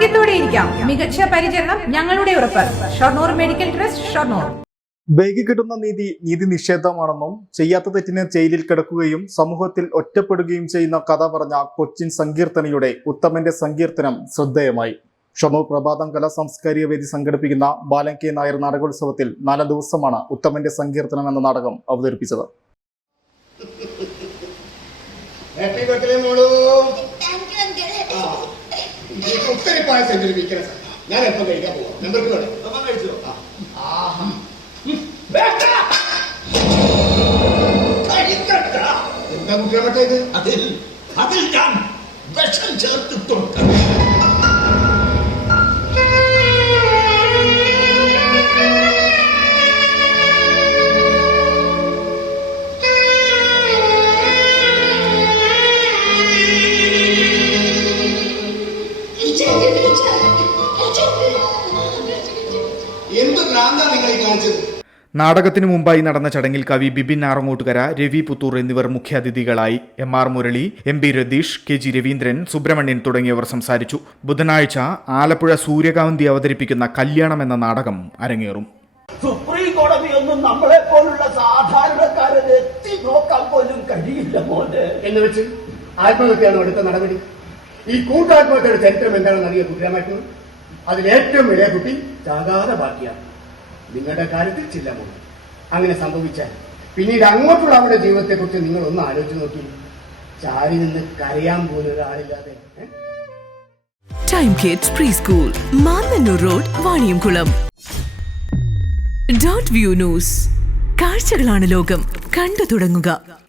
ആരോഗ്യത്തോടെ ഇരിക്കാം. മികച്ച പരിചരണം ഞങ്ങളുടെ ഉറപ്പ്. Shoranur medical trust Shoranur. വൈകി കിട്ടുന്ന നീതി നീതി നിഷേധമാണെന്നും ചെയ്യാത്ത തെറ്റിന് ജയിലിൽ കിടക്കുകയും സമൂഹത്തിൽ ഒറ്റപ്പെടുകയും ചെയ്യുന്ന കഥ പറഞ്ഞ കൊച്ചിൻ സങ്കീർത്തനയുടെ ഉത്തമന്റെ സങ്കീർത്തനം ശ്രദ്ധേയമായി. ഷൊർണൂർ പ്രഭാതം കലാ സാംസ്കാരിക വേദി സംഘടിപ്പിക്കുന്ന ബാലൻ കെ നായർ നാടകോത്സവത്തിൽ നാല് ദിവസമാണ് ഉത്തമന്റെ സങ്കീർത്തനം എന്ന നാടകം അവതരിപ്പിച്ചത്. മോളൂ. താങ്ക് പായ സെഞ്ചുറി എന്തൊരു വീക്കനസ് ഞാൻ എപ്പം കഴിക്കാൻ പോവാം? മെമ്പർക്ക് വേണം? കഴിച്ചോ? ആഹാ. എന്താ കുട്ടിയാമട്ട ഇത്? അതിൽ അതിൽ ഞാൻ വിഷം ചേർത്തിട്ടുണ്ട് എന്ത് ഭ്രാന്താ നിങ്ങൾ ഈ കാണിച്ചത്? നാടകത്തിനു മുമ്പായി നടന്ന ചടങ്ങിൽ കവി ബിബിൻ ആറങ്ങോട്ടുകര രവി പുത്തൂർ എന്നിവർ മുഖ്യാതിഥികളായി M R Murali M P Ratheesh K G Raveendran Subramanian തുടങ്ങിയവർ സംസാരിച്ചു. ബുധനാഴ്ച ആലപ്പുഴ സൂര്യകാന്തി അവതരിപ്പിക്കുന്ന കല്യാണം എന്ന നാടകം അരങ്ങേറും. സുപ്രീം കോടതിയൊന്നും നമ്മളെ പോലുള്ള സാധാരണക്കാരെ എത്തി നോക്കാൻ പോലും കഴിയില്ല മോനെ. എന്ന് വെച്ച് ആത്മഹത്യയാണ് അടുത്ത നടപടി? ഈ കൂട്ടാത്മഹത്യയുടെ ചരിത്രം എന്താണെന്ന് അറിയാം കുട്ടിരാമാറ്റുന്നത് അതിലേറ്റവും വലിയ കുട്ടി ചാകാതെ ബാക്കിയാണ്. നിങ്ങളുടെ കാര്യത്തിൽ ചില്ലമുണ്ട് അങ്ങനെ സംഭവിച്ചാൽ പിന്നീട് അങ്ങോട്ടുള്ള അവരുടെ ജീവിതത്തെക്കുറിച്ച് നിങ്ങൾ ഒന്ന് ആലോചിച്ച് നോക്കി. ചാരി നിന്ന് കരയാൻ പോലും ഒരാളില്ലാതെ? Time kids pre school Mannanur road Vaniyamkulam dot view news കാഴ്ചകളാണ് ലോകം. കണ്ടു തുടങ്ങുക.